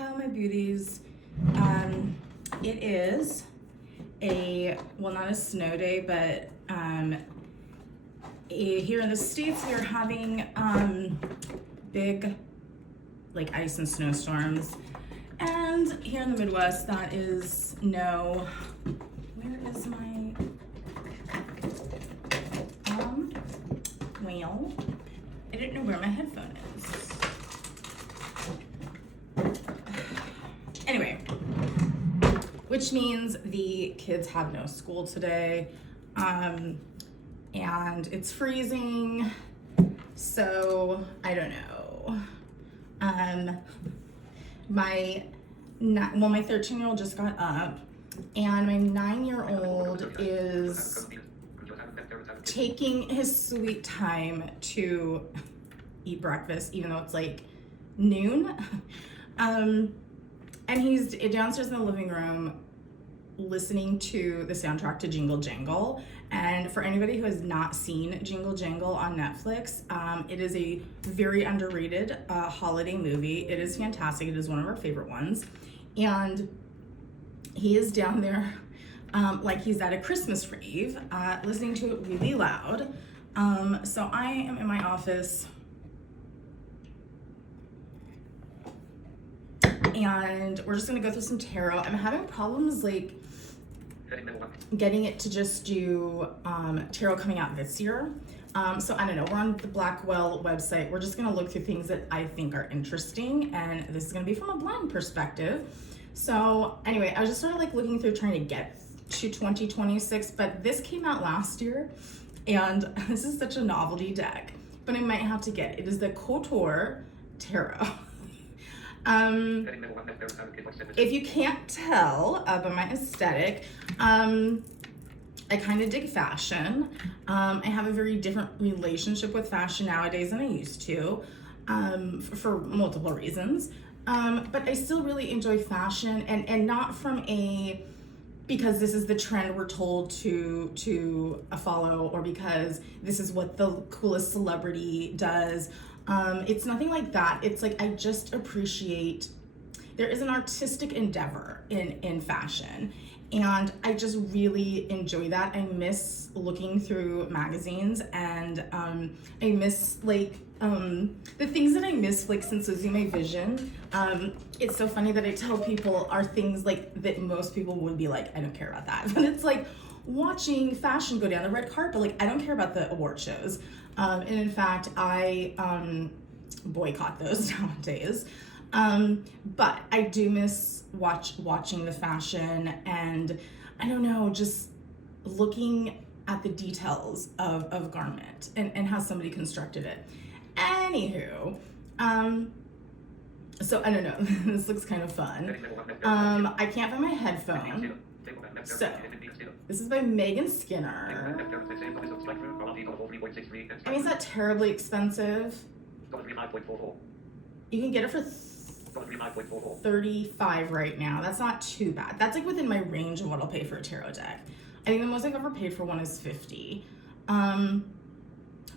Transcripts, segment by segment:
Hello, my beauties. It is not a snow day, but here in the States, we are having big like ice and snowstorms. And here in the Midwest, that is no. Where is my well, I didn't know where my headphone is. Anyway, which means the kids have no school today, and it's freezing, so I don't know. My 13-year-old just got up, and my 9-year-old is taking his sweet time to eat breakfast, even though it's like noon. And he's downstairs in the living room listening to the soundtrack to Jingle Jangle. And for anybody who has not seen Jingle Jangle on Netflix, it is a very underrated holiday movie. It is fantastic. It is one of our favorite ones. And he is down there like he's at a Christmas rave, listening to it really loud. So I am in my office, and we're just gonna go through some tarot. I'm having problems like getting it to just do tarot coming out this year. So I don't know, we're on the Blackwell website. We're just gonna look through things that I think are interesting, and this is gonna be from a blind perspective. So anyway, I just started like looking through trying to get to 2026, but this came out last year, and this is such a novelty deck, but I might have to get it. It is the Couture Tarot. If you can't tell by my aesthetic, I kind of dig fashion. I have a very different relationship with fashion nowadays than I used to, for multiple reasons. But I still really enjoy fashion, and not from because this is the trend we're told to follow, or because this is what the coolest celebrity does. It's nothing like that. It's like I just appreciate there is an artistic endeavor in fashion, and I just really enjoy that. I miss looking through magazines, and I miss like the things that I miss like since losing my vision. It's so funny that I tell people are things like that most people would be like, I don't care about that. But it's like watching fashion go down the red carpet. Like I don't care about the award shows. And in fact, I boycott those nowadays. But I do miss watching the fashion, and I don't know, just looking at the details of a garment and how somebody constructed it. Anywho, so I don't know, this looks kind of fun. I can't find my headphone. So, this is by Megan Skinner. I mean, it's not terribly expensive. You can get it for $35 right now. That's not too bad. That's like within my range of what I'll pay for a tarot deck. I think the most I've ever paid for one is $50.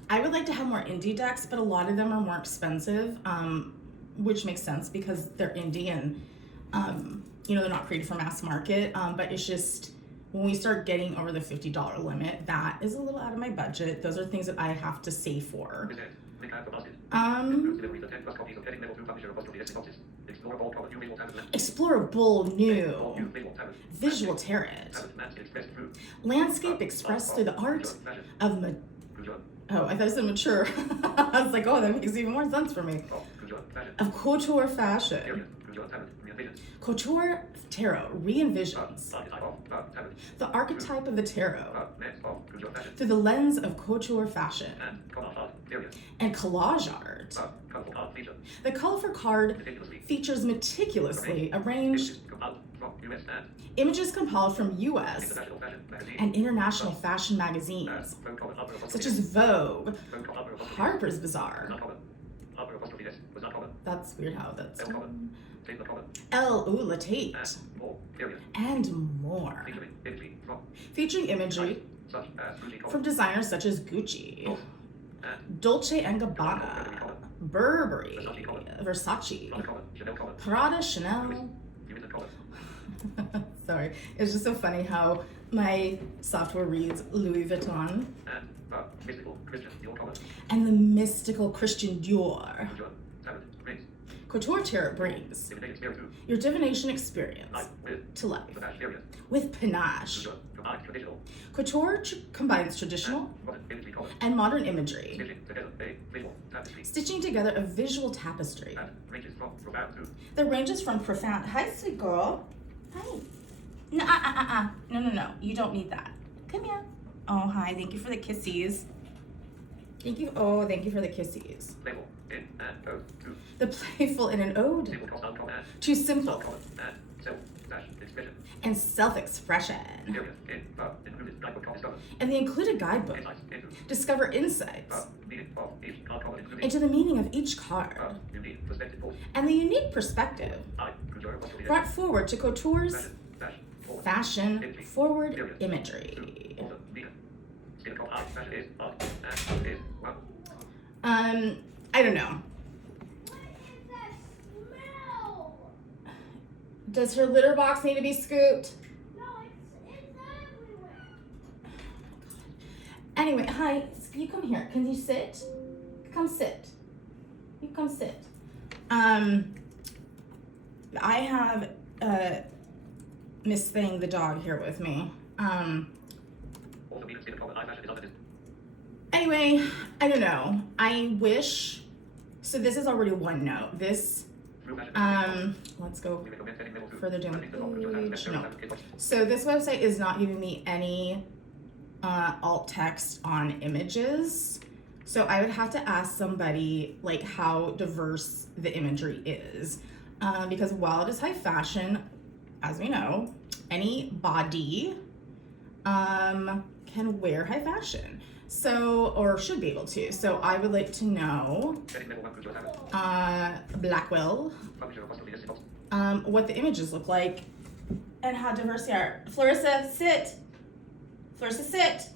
I would like to have more indie decks, but a lot of them are more expensive, which makes sense because they're indie and they're not created for mass market. But it's just when we start getting over the $50 limit, that is a little out of my budget. Those are things that I have to save for. Explore a bold new visual tarot. Landscape expressed through the art of I thought it said mature. I was like, oh, that makes even more sense for me. Of couture fashion. Couture Tarot re-envisions the archetype of the tarot through the lens of couture fashion and collage art. The colorful card features meticulously arranged images compiled from U.S. and international fashion magazines, such as Vogue, Harper's Bazaar. That's weird how that's Elle La Tate, and more. Featuring imagery from designers such as Gucci, Dolce & Gabbana, Burberry, Versace collar. Versace, Prada collar. Chanel collar. Prada, Chanel. Louis collar. Sorry, it's just so funny how my software reads Louis Vuitton And mystical Christian Dior collar. and the mystical Christian Dior. Couture. Tarot. Rings. Couture Tarot brings Divination spirit too. your divination experience Life with to life panache period. with panache. Couture. Combined traditional. Couture combines traditional Modern imagery collar. and modern imagery, Stitching together a visual tapestry. stitching together a visual tapestry And ranges from profound to that ranges from profound. Hi, sweet girl. Hi. No, no. You don't need that. Come here. Oh, hi. Thank you for the kissies. Thank you. Oh, thank you for the kissies. playful in and ode to The playful in an ode simple cost collar and to simple collar and self dash expression. and self-expression. Areas in included guidebook collar discover. And the included guidebook Insights into discover insights meaning of each card collar including into the meaning of each card unique perspective for and the unique perspective I couture possibly brought forward to Couture's dash forward. fashion forward imagery. Also meaning. Skin color art fashion is art and is wow. I don't know. Does her litter box need to be scooped? Anyway, hi, you come here. Can you sit? Come sit. You come sit. I have Miss Thing the dog here with me. Also meaning skin color eye fashion is under this. Anyway, I don't know. I wish. So this is already one note. This. True fashion. Let's go We recommend setting level 2. further down the Setting the top couture and page. No. special So this website is not giving me any alt text on images. So I would have to ask somebody like how diverse the imagery is. Because while it is high fashion, as we know, any body can wear high fashion. So, or should be able to. So I would like to know, Setting level 1 couture tablet. Blackwell, Publisher possibly listed box. what the images look like and how diverse they are. Florissa, sit. Florissa, sit.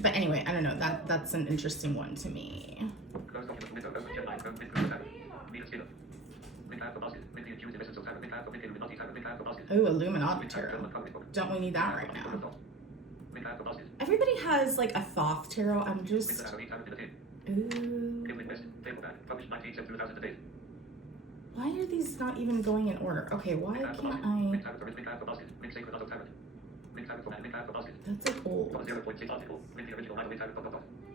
But anyway, I don't know. That's an interesting one to me. Close document window open jet line open mid couture tablet. Meter skinner. Link tab for basket. Link the intuitive essence of tablet. Link tab for link Illuminati tablet. Link tab for basket. Ooh, Illuminati Link tab tarot. German comic book. Don't we need that right now? Link tab for basket. Everybody has like a Thoth tarot. I'm Link just. tab for tablet in a tin. Ooh. Gimlin West. Paperback. Published 1972 date. Why are these not even going in order? Okay, why Link tab for can't basket. I? Link tab for link tab for basket. Link sacred other tablet. Link tab for link tab for basket. That's like old. 0.6 article. Link the original link tab dot.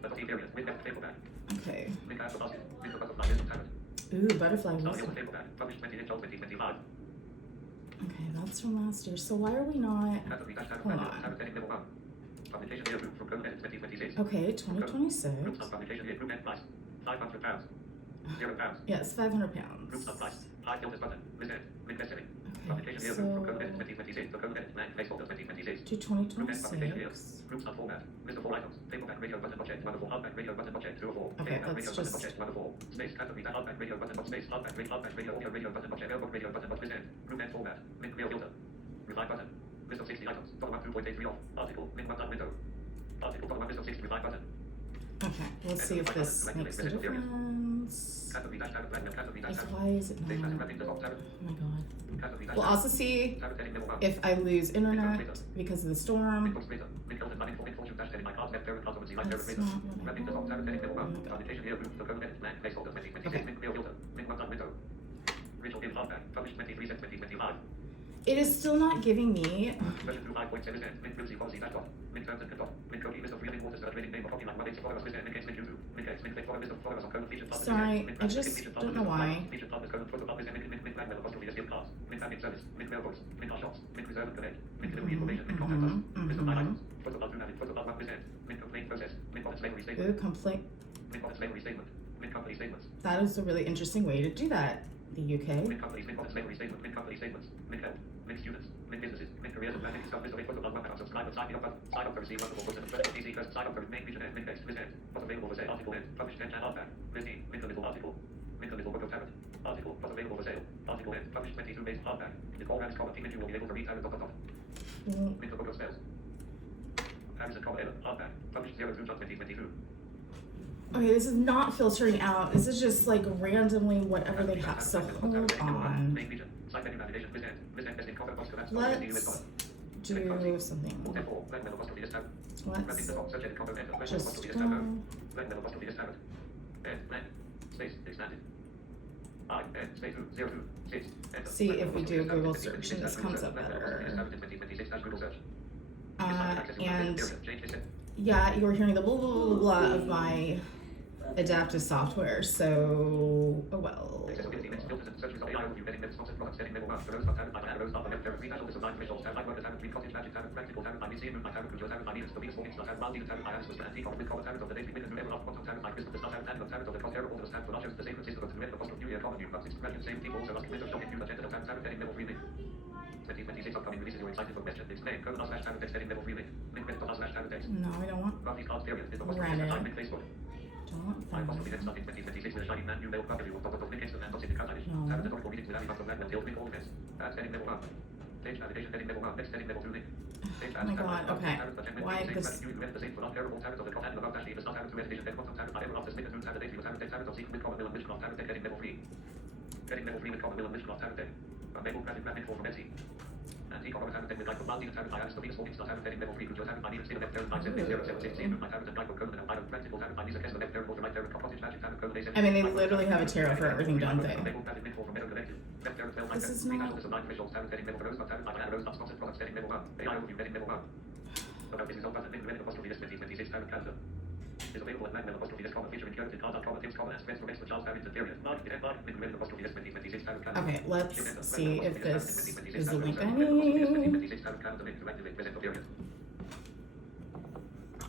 The top areas. Link tab paperback. Okay. Link tab for basket. Link for butterfly wisdom tablet. Ooh, butterfly Starting wisdom. with paperback. Published 2025. Okay, that's from last year. So why are we not? Tab for dash tab Hold tab on. tab setting level 1. Publication year group from Code Edit 2026. Okay, Group 2026. sub publication year group end price. £500. £0. Yes, 500 Group pounds. sub price. High filters button. List edit. Link best selling. Okay, Publication year group from Code Edit so 2026. The Code Edit blank placeholder 2026. to Group end publication year. 2026. Group sub format. List of all items. Paperback radio button object 1 of 4. Hardback radio button object 2 of 4. Okay, Paperback let's radio button just- object 1 of 4. Space category that hardback radio button space hardback radio audio button object airbook radio button list end. Group end format. Link real filter. Reply button. List of 60 items. Top 1 2.83 off. Article. Link 1 done window. Article. Top 1 list of 60 reply button. Okay, let's see if this makes a difference. Category dash tab blank category dash Is tab. why is it Space not? dash wrapping the top tab. Oh my god. Category dash We'll tab. also see Tab heading level 1. if I lose internet because of the Link storm. books later. Link filter button link fortune dash heading my cards left parent cards over like That's later. not what I Wrapping the top tab heading level 1. want. Publication year group the Code Edit blank placeholder 2026. Okay. Link real filter. Link 1 done window. Ritual in hardback. Published 23 cents 2025. It is still not giving me. Version 2 5.7 cents. Link privacy policy dash dot. Link terms and control. Link code list of real importers that trading name of copyright 1 follow us list link link YouTube. Link X link follow list of follow us on code featured partners. Sorry, Link I just featured don't partners, know why. Featured partners code photo partners link blackmail apostrophe list cards. Link admin service. Link mailbox. Link our shops. Link reserve and connect. Link delivery information. Link contact us. List of 9 items. Photo bar 2 photo bar 1%. Link complaint process. Link of slavery Ooh, statement. complaint. Link of slavery statement. Link company statements. That is a really interesting way to do that. The UK. Link companies, link of slavery statement, link company statements, link health, link students, link businesses, link careers and link stuff, list of photo on 1 pound, subscribe and sign up for receive multiple books and first PC, first sign up for main region and link text, list end, what's available for sale, article end, published end and hardback, list E, link a little article, link a little book of tarot, article, what's available for sale, article end, published 22 days hardback, Nicole Rams column, image you will be able to read tarot, link a book of spells. Harrison, hardback. Published 0 June 2022. Okay, this is not filtering out. This is just like randomly whatever they have. So hold on. Main region. Site menu navigation. Visit testing cover box collapse. Let's do something. Let's just see if we do a Google search and this comes up better. And yeah, you were hearing the blah blah blah blah of my adaptive software. So, oh well. Upcoming releases you're excited for question. Explain. Code slash tab text heading level 3 link. Link with slash tab text. No, I don't want Run these cards period. Is the most Reddit. recent Facebook. Don't want I possibly that. did something 2026 with a shiny man new mail property will pop up link instant and toxic account items. No. Tab the topical meetings with Abby from Black Deals with all events. Ads heading level 1. Page navigation heading level 1. Next heading level 2 link. Page Oh my god, okay. Why this? You read the same for non-terrible tabs of the content about dash the stuff tabs to edition then content tabs I ever after sticker through tab date with tab tabs of secret with common mill and mission of tab heading level 3. Heading level 3 with common mill and mission of tab day. Maple graphic graphic for Betsy. And e-commerce tab with like mounting tab I asked the least walking stuff tab heading level 3 which was tab I need instead of tab 9780760 my tab and like code and I don't practical tab I need a case of tab over my tab cottage magic tab code I mean, they literally have a tarot for everything, don't they? This is not. Is available at Magmail apostrophe this comma featuring curated cards, comma tips, comma and spreads from extra charge variants and period. Mark, link read apostrophe this 2026 tab calendar. Okay, let's see if this is the link I need. 2026 tab calendar link directly link visit period.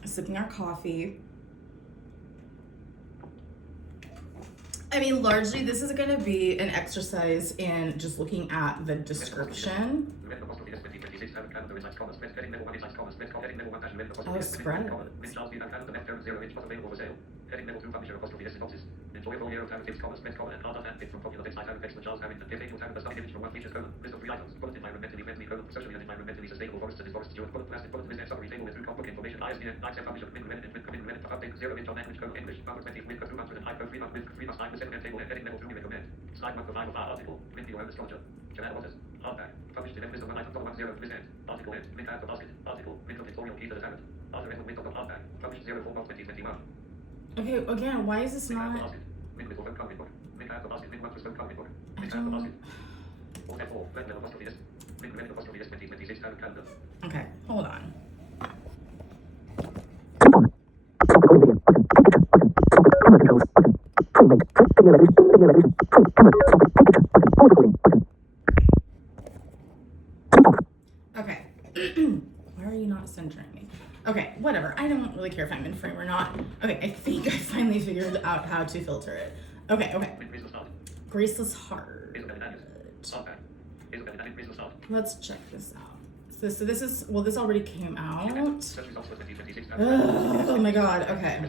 Sipping our coffee. I mean, largely this is going to be an exercise in just looking at the description. Oh, spread. Heading level 2 publisher apostrophe this synopsis. Enjoyable year of time tips, commas, spread, comma, and cards and tips from popular text, item text, Charles Harrington, giving tab the study image from one features, colon, list of 3 items, bullet environmentally friendly, colon, socially and environmentally sustainable forests and forests, bullet, plastic, bullet, business, summary, table with through book information, ISBN, ISF publisher, min, Reddit, update, 0 inch on language, code, English, power 20, with 205, code 3 months, with 3 months, 9% and table, heading level 2, we recommend. Slide 1 for 5 of our article, Minty or astrologer, Joanna Waters, hardback, published in Wisdom 1 item, 10, visit, article end, link add the basket, article, link of tutorial, key to the tarot, author end, link of hardback, published 04/2021. Okay, again, why is this not? I don't. Okay, hold on. Okay. Why are you not centering me? Okay, whatever. I don't really care if I'm in frame or not. Okay, I think I finally figured out how to filter it. Okay. Graceless Heart. Let's check this out. So this is, well, this already came out. Oh my god, okay.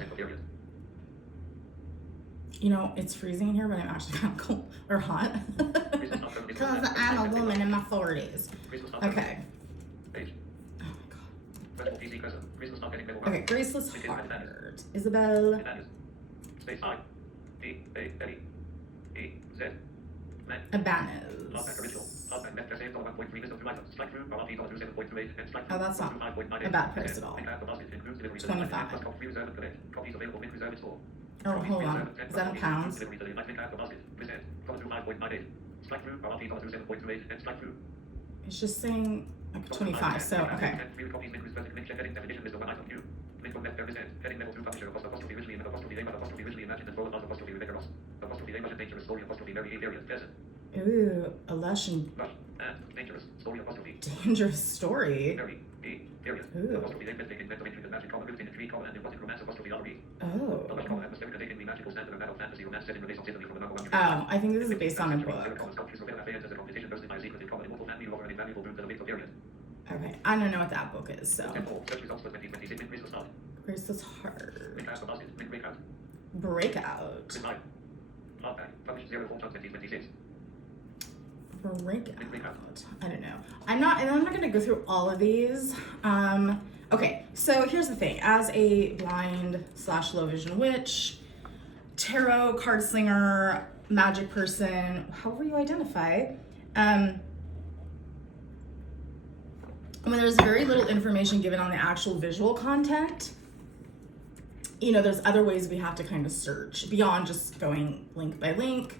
You know, it's freezing in here, but I'm actually kind of cold or hot. Because I'm a woman in my 40s. Okay. Okay, Graceless Heart. Isabel. Abanez. Oh, that's not a bad price at all. 25. Oh, hold on. Is that in pounds? It's just saying like 25, so okay. Ooh, a lush and dangerous story. Ooh. Oh, I think this is based on a book. Okay, I don't know what that book is, so. Graceless Heart. Breakout. Breakout. I don't know. I'm not gonna go through all of these. Okay, so here's the thing. As a blind / low vision witch, tarot card slinger, magic person, however you identify, when there's very little information given on the actual visual content, you know, there's other ways we have to kind of search beyond just going link by link.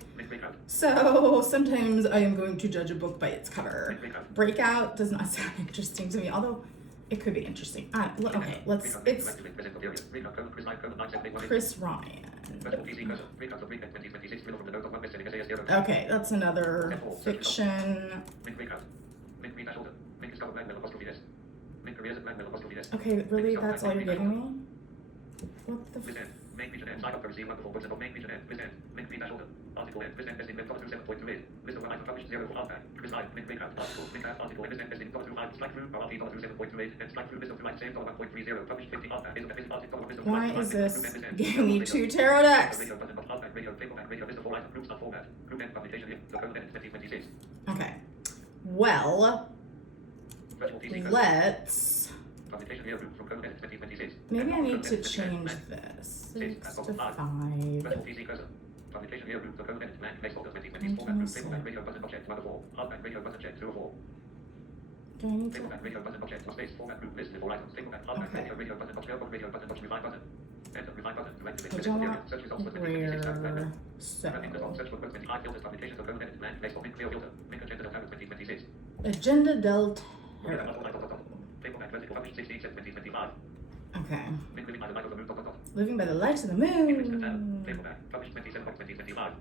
So sometimes I am going to judge a book by its cover. Breakout does not sound interesting to me, although it could be interesting. Okay, it's Chris Ryan. Okay, that's another fiction. Okay, really, that's all you're giving me? What the Why is this giving me 2 tarot decks? Okay, well, let's... Maybe I need to change this. 6 to 5. Do I need to? Okay. I don't want rare, so. Agenda del Tarot. Okay. Living by the light of the moon.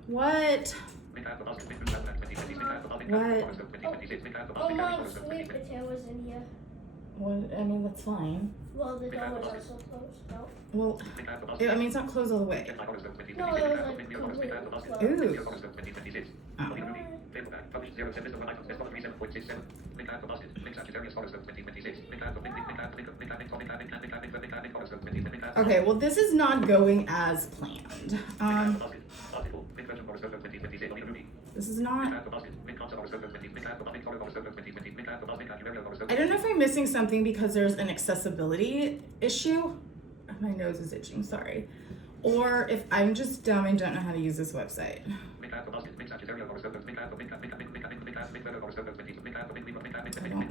What? Oh, Mom, sweet potato was in here. What? I mean, that's fine. Well, the door was also closed. No. Well, I mean, it's not closed all the way. No, it was like completely closed. Ooh. Oh. Okay, well, this is not going as planned. This is not. I don't know if I'm missing something because there's an accessibility issue. My nose is itching, sorry. Or if I'm just dumb and don't know how to use this website. I don't want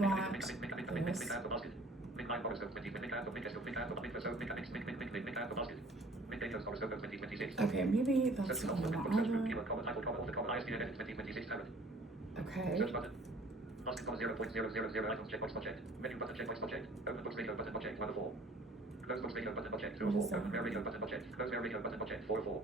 this. Okay, maybe that's not what I want. Okay. Close box radio button object 204. Open radio button object. Close radio button object 404.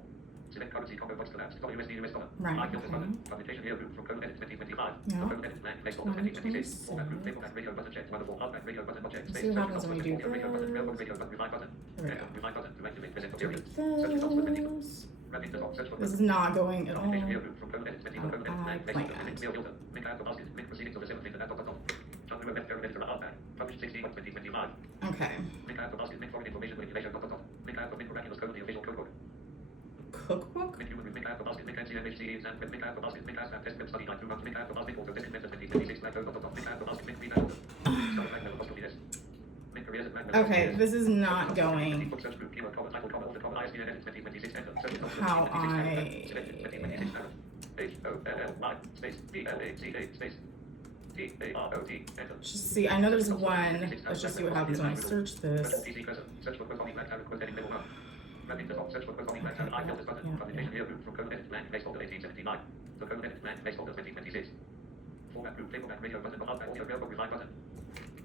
Select currency combo box collapse. $USD US dollar. Right. Filters button. Publication here group from code edit 2025. Yeah. Code edit blank. Place order 2026. Format group. Table back radio button check 104. Hardback radio button object. See what happens when we do Radio button. this. Mailbox radio button. Revive button. There we go. Revive button. To activate present period. Search results for pending. Rapid the top. Search for This is not going at all. Publication here group from code edit 20. Code edit blank. Place order. planned. Mail filter. Make out the basket. Make proceedings of the 7th internet.com. John Lewis Web Pyramid Hardback. Published 16/2025. Okay. Make out the basket. Make foreign information manipulation.com. Make out the miraculous code. The official code book. Cookbook? Make human. Make out the basket. Make NCMHC and make out the basket. Make out test web study like 2 months. Make out the basket. Also this is method 2026 black code.com. Make out the basket. Make read out. Start black metal apostrophe s. Make careers at black metal. Okay, this is not going Book search group. Keyword comment. Title comment. Author comment. ISBN edit 2026 enter. Search results how 2026 I... select 2026 arrow. H-O-L-L-Y space D-L-A-T-A space D-A-R-O-T enter. Just see, I know there's one. Let's just see what happens when I search this. Search for Quote Black Tarot Quote Edit Middle One. Rapid the top. Search for Quote Black Tarot I filters button. Publication here group from Code Edit Blank Placeholder 1879. The Code Edit Blank Placeholder 2026. Format group Table Back Radio button. Hardback audio railroad revive button.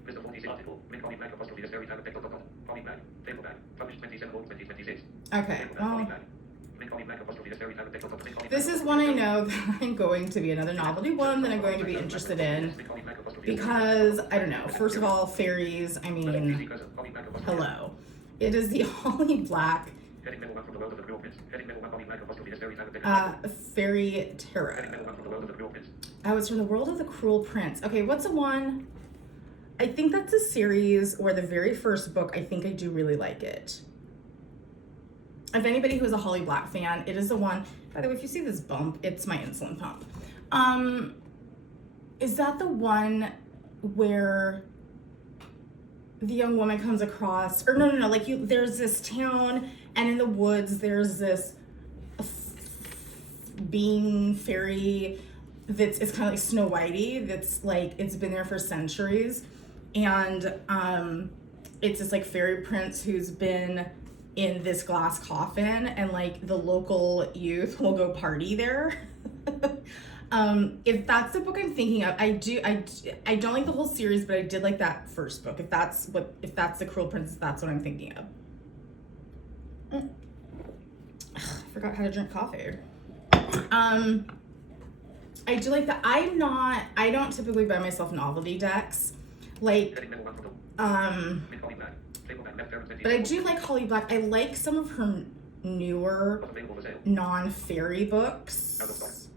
List of 46 article. Make Comic Black apostrophe this very time text.com. Comic Black. Table Back. Published 27 2026. Okay, well, Make Comic Black apostrophe this very time text.com. this is one I know that I'm going to be another novelty one that I'm going to be interested in. Because, I don't know, first of all, fairies, I mean, hello. It is the Holly Black Fairy Tarot. Oh, it's from the World of the Cruel Prince. Okay, what's the one? I think that's a series or the very first book. I think I do really like it. If anybody who is a Holly Black fan, it is the one. By the way, if you see this bump, it's my insulin pump. Is that the one where the young woman comes across, or no, like there's this town, and in the woods there's this being fairy it's kind of like Snow Whitey, that's like, it's been there for centuries, and it's this like fairy prince who's been in this glass coffin, and like the local youth will go party there. If that's the book I'm thinking of, I don't like the whole series, but I did like that first book. If that's the Cruel Princess, that's what I'm thinking of. I forgot how to drink coffee. I do like that. I don't typically buy myself novelty decks. Like, but I do like Holly Black. I like some of her newer non-fairy books.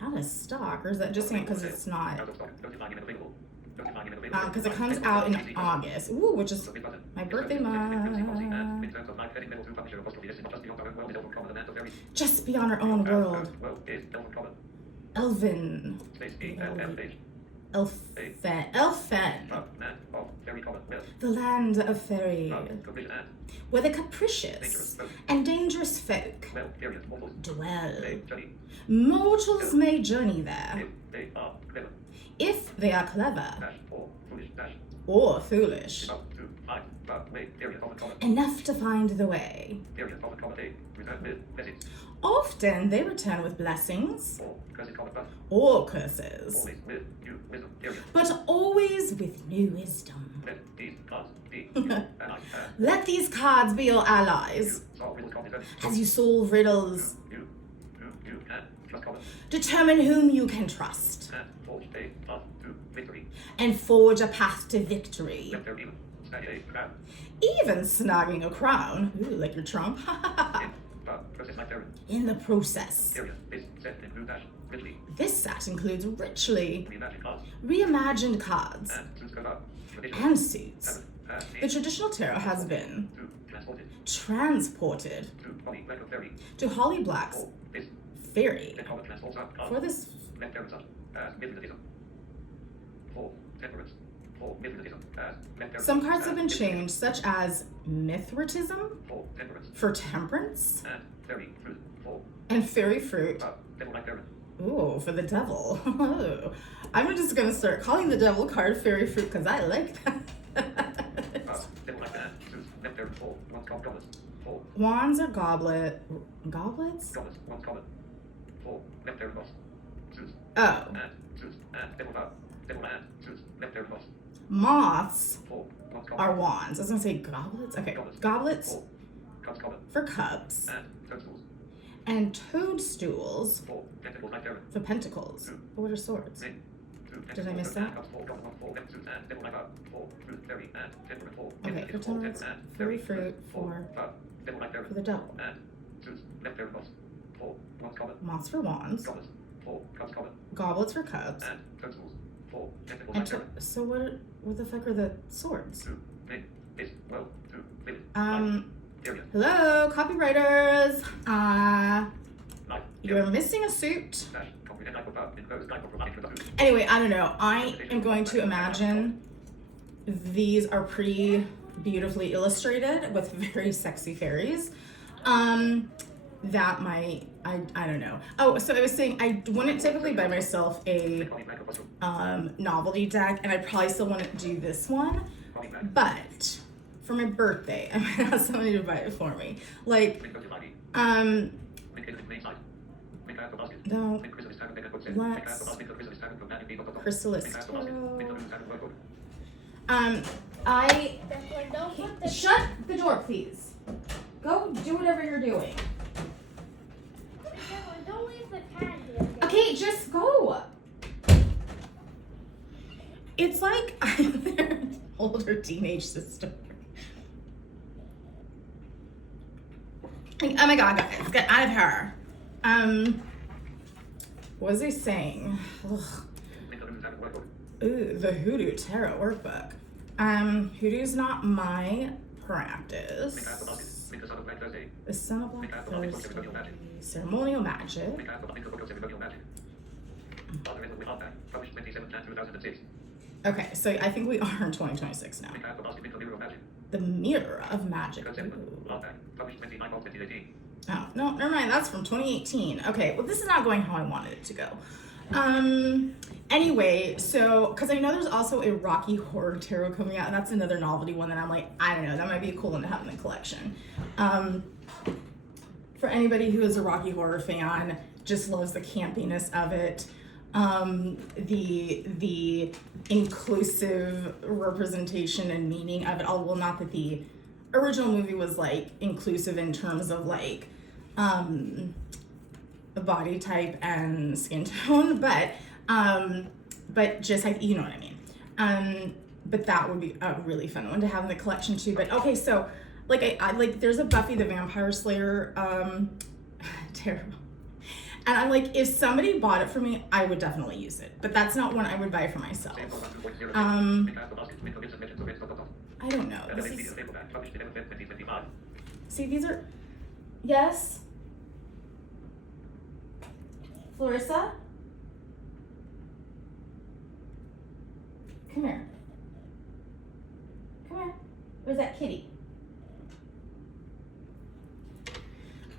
Out of stock, or is that just because it's not? Because it comes out in August, ooh, which is my birthday month. Just beyond our own world. Elven. Elfen. The land of fairy. Where the capricious and dangerous folk dwell. Mortals may journey there. If they are clever or foolish enough to find the way. Often they return with blessings or curses, but always with new wisdom. Let these cards be your allies as you solve riddles. Determine whom you can trust and forge a path to victory. Even snagging a crown, ooh, like your trump, in the process. This set includes richly reimagined cards and suits. The traditional tarot has been transported to Holly Black's Fairy for this. Some cards have been changed, such as Mithratism for temperance and fairy fruit. Ooh, for the devil. I'm just gonna start calling the devil card fairy fruit because I like that. Wands or goblets? Oh. Moths are wands. I was gonna say goblets. Okay, goblets for cups. And toadstools for pentacles. But what are swords? Did I miss that? Okay, for temperance, fairy fruit for the devil. Moths for wands. Goblets for cups. And so what the fuck are the swords? Hello, copywriters. You're missing a suit. Anyway, I don't know. I am going to imagine these are pretty beautifully illustrated with very sexy fairies. That might, I don't know. Oh, so I was saying I wouldn't typically buy myself a novelty deck, and I probably still wouldn't do this one, but for my birthday, I might ask somebody to buy it for me. Like, no, let's Chrysalis Tarot. Shut the door, please. Go do whatever you're doing. Don't leave the cat here. Okay, just go. It's like I'm their older teenage sister. Like, oh my god, guys, get out of here. What was I saying? Ugh. Ooh, the Hoodoo Tarot Workbook. Hoodoo's not my practice. The Son of Black Thursday. Ceremonial Magic. Okay, so I think we are in 2026 now. Link out the basket. Link the mirror of magic. The Mirror of Magic. Code 7. Ooh. Log back. Published 29/12/2018. Oh, no, never mind. That's from 2018. Okay, well, this is not going how I wanted it to go. Anyway, so, because I know there's also a Rocky Horror Tarot coming out, and that's another novelty one that I'm like, I don't know, that might be a cool one to have in the collection. For anybody who is a Rocky Horror fan, just loves the campiness of it. The inclusive representation and meaning of it all. Well, not that the original movie was like inclusive in terms of like body type and skin tone, but just like, you know what I mean. But that would be a really fun one to have in the collection too. But okay, so like I like there's a Buffy the Vampire Slayer tarot. And I'm like, if somebody bought it for me, I would definitely use it. But that's not one I would buy for myself. Sample 1.0. Link out the basket. Link the bits and mentions of bits.com. I don't know. This LLC is, paperback. Published 11/5/2025. see, these are, yes? Clarissa? Come here. Come here. Where's that kitty?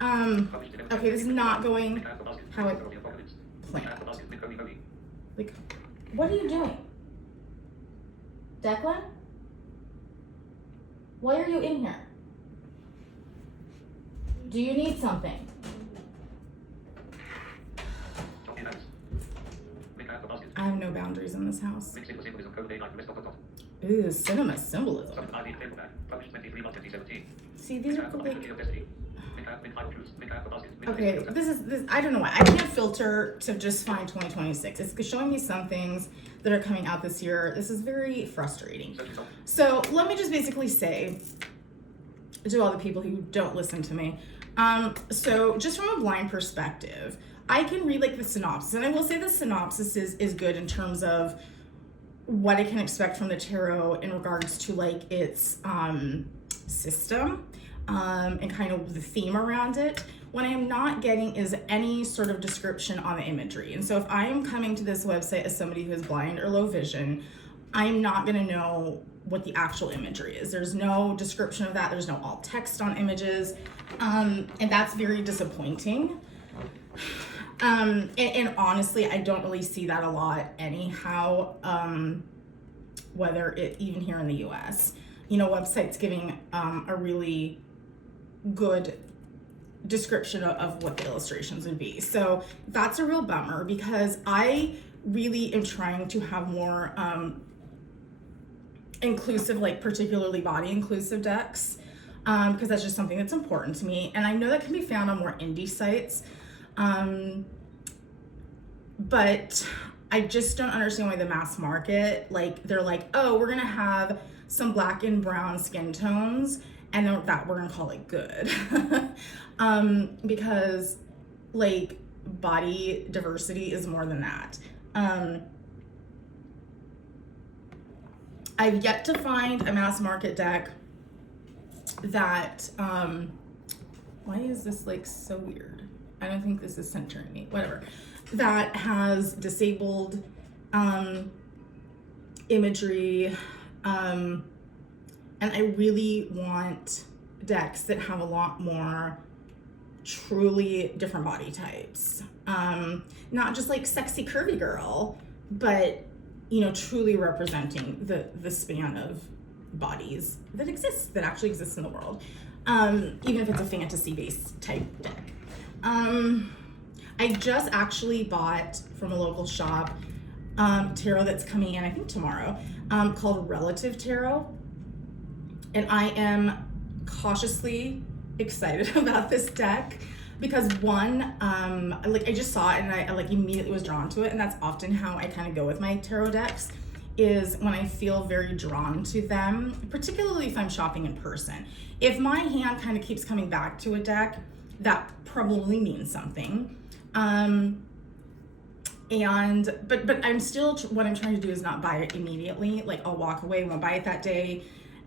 Okay, this is not going Link out the basket. how I Link the apocalypse. Link out the planned. basket. Link Holy Holy. Like, what are you doing? Declan? Why are you in here? Do you need something? Don't be nice. Link out the basket. I have no boundaries in this house. Link symbolism code day 9 list.com. Ooh, cinema symbolism. Some IV paperback. Published 23/1/2017. See, these are Link out the like, Key of Destiny. Link out Final Truths. Link out the basket. Link okay, out the this, I don't know why. I can't filter to just find 2026. It's showing me some things that are coming out this year. This is very frustrating. search result. So let me just basically say to all the people who don't listen to me, so just from a blind perspective, I can read like the synopsis, and I will say the synopsis is good in terms of what I can expect from the tarot in regards to like its system and kind of the theme around it. What I am not getting is any sort of description on the imagery. And so if I am coming to this website as somebody who is blind or low vision, I'm not gonna know what the actual imagery is. There's no description of that. There's no alt text on images. And that's very disappointing. And honestly, I don't really see that a lot anyhow, whether it even here in the US. You know, websites giving a really good description of what the illustrations would be. So that's a real bummer because I really am trying to have more inclusive, like particularly body inclusive decks, because that's just something that's important to me. And I know that can be found on more indie sites, but I just don't understand why the mass market, like they're like, oh, we're gonna have some black and brown skin tones and then that we're gonna call it good. Because like body diversity is more than that. I've yet to find a mass market deck that, why is this like so weird? I don't think this is centering me, whatever. That has disabled imagery, and I really want decks that have a lot more truly different body types. Not just like sexy curvy girl, but you know, truly representing the span of bodies that exists, that actually exists in the world. Even if it's a fantasy-based type deck. I just actually bought from a local shop tarot that's coming in, I think tomorrow, called Relative Tarot. And I am cautiously excited about this deck because one, like I just saw it and I like immediately was drawn to it, and that's often how I kind of go with my tarot decks, is when I feel very drawn to them, particularly if I'm shopping in person. If my hand kind of keeps coming back to a deck, that probably means something. But I'm still, what I'm trying to do is not buy it immediately. Like I'll walk away, won't buy it that day,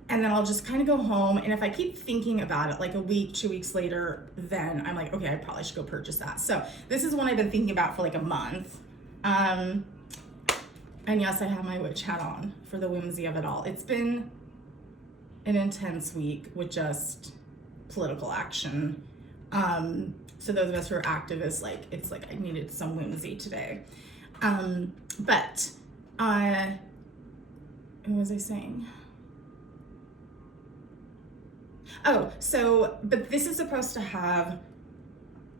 and then I'll just kind of go home. And if I keep thinking about it like a week, 2 weeks later, then I'm like, okay, I probably should go purchase that. So this is one I've been thinking about for like a month. And yes, I have my witch hat on for the whimsy of it all. It's been an intense week with just political action. So those of us who are activists, like, it's like I needed some whimsy today. But what was I saying? Oh, so, but this is supposed to have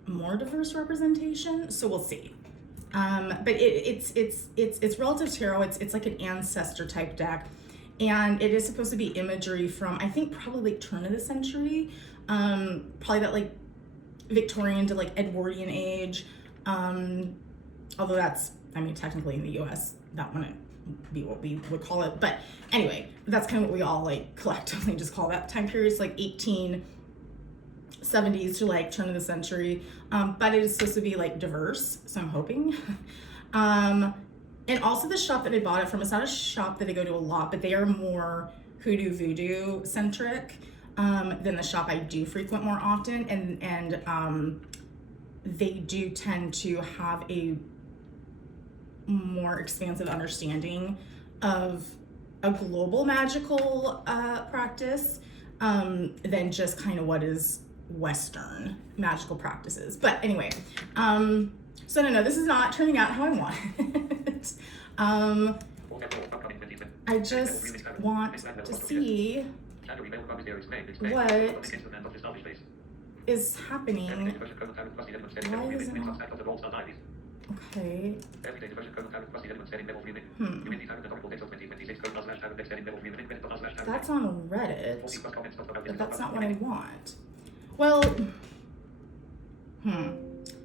more diverse representation, so we'll see. But it's relative tarot. It's like an ancestor type deck, and it is supposed to be imagery from, I think, probably like turn of the century, probably that like Victorian to like Edwardian age. Although that's, I mean, technically in the U.S. that wouldn't be what we would call it, but anyway, that's kind of what we all like collectively just call that time period. It's like 1870s to like turn of the century, but it is supposed to be like diverse, so I'm hoping. And also the shop that I bought it from, it's not a shop that I go to a lot, but they are more hoodoo voodoo centric than the shop I do frequent more often, and they do tend to have a more expansive understanding of a global magical practice than just kind of what is Western magical practices. But anyway, so no, this is not turning out how I want it. I just want to see what is happening. Why is it not? Okay. That's on Reddit, but that's not what I want. Well,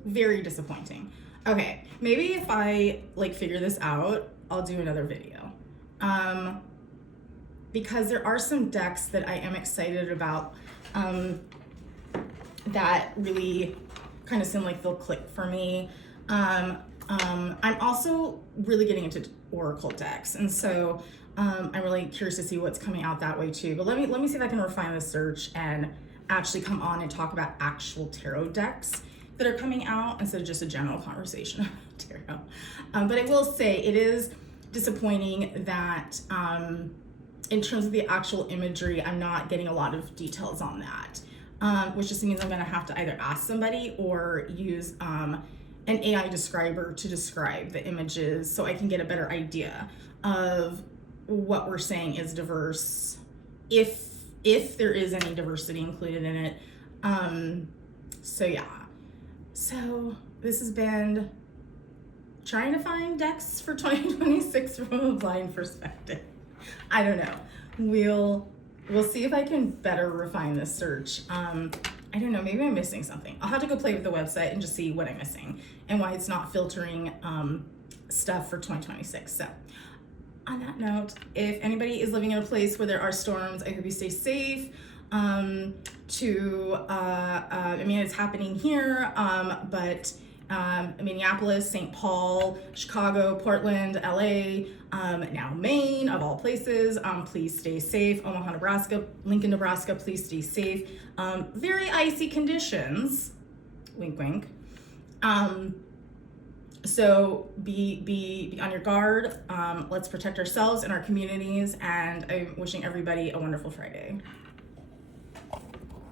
very disappointing. Okay, maybe if I like figure this out, I'll do another video. Because there are some decks that I am excited about that really kind of seem like they'll click for me. I'm also really getting into Oracle decks, and so I'm really curious to see what's coming out that way too. But let me see if I can refine the search and actually come on and talk about actual tarot decks that are coming out instead of just a general conversation about tarot. But I will say it is disappointing that in terms of the actual imagery, I'm not getting a lot of details on that, which just means I'm gonna have to either ask somebody or use an AI describer to describe the images so I can get a better idea of what we're saying is diverse, if there is any diversity included in it. So yeah, so this has been trying to find decks for 2026 from a blind perspective. I don't know. We'll see if I can better refine this search. I don't know, maybe I'm missing something. I'll have to go play with the website and just see what I'm missing and why it's not filtering stuff for 2026. So on that note, if anybody is living in a place where there are storms, I hope you stay safe. I mean, it's happening here, but Minneapolis, St. Paul, Chicago, Portland, LA, now Maine, of all places, please stay safe. Omaha, Nebraska, Lincoln, Nebraska, please stay safe. Very icy conditions, wink, wink. So be on your guard. Let's protect ourselves and our communities, and I'm wishing everybody a wonderful Friday.